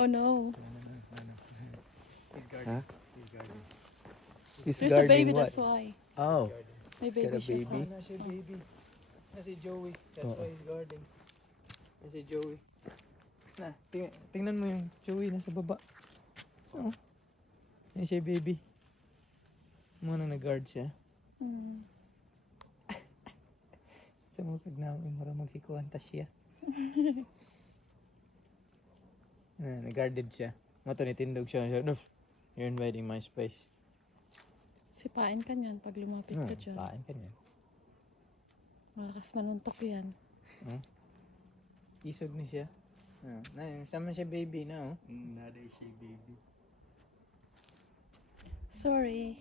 Oh no. He's guarding. Huh? He's guarding. He's There's a baby, guarding what? that's why. Oh, May he's got baby a siya baby. sa... Na si baby. Na si Joey. That's Oo. why he's guarding. Na si Joey. Na, tingnan mo yung Joey nasa baba. Oh. Yan siya baby. Muna nag-guard siya. Hmm. Sumukad na ako mara magkikuantas siya. Nag-guarded siya. Mato nitindog siya. You're invading my space. Sipain ka niyan pag lumapit ka dyan. Pain ka niyan. Malakas manuntok yan. Isog na siya. Sama siya baby na oh. Naday siya baby. Sorry.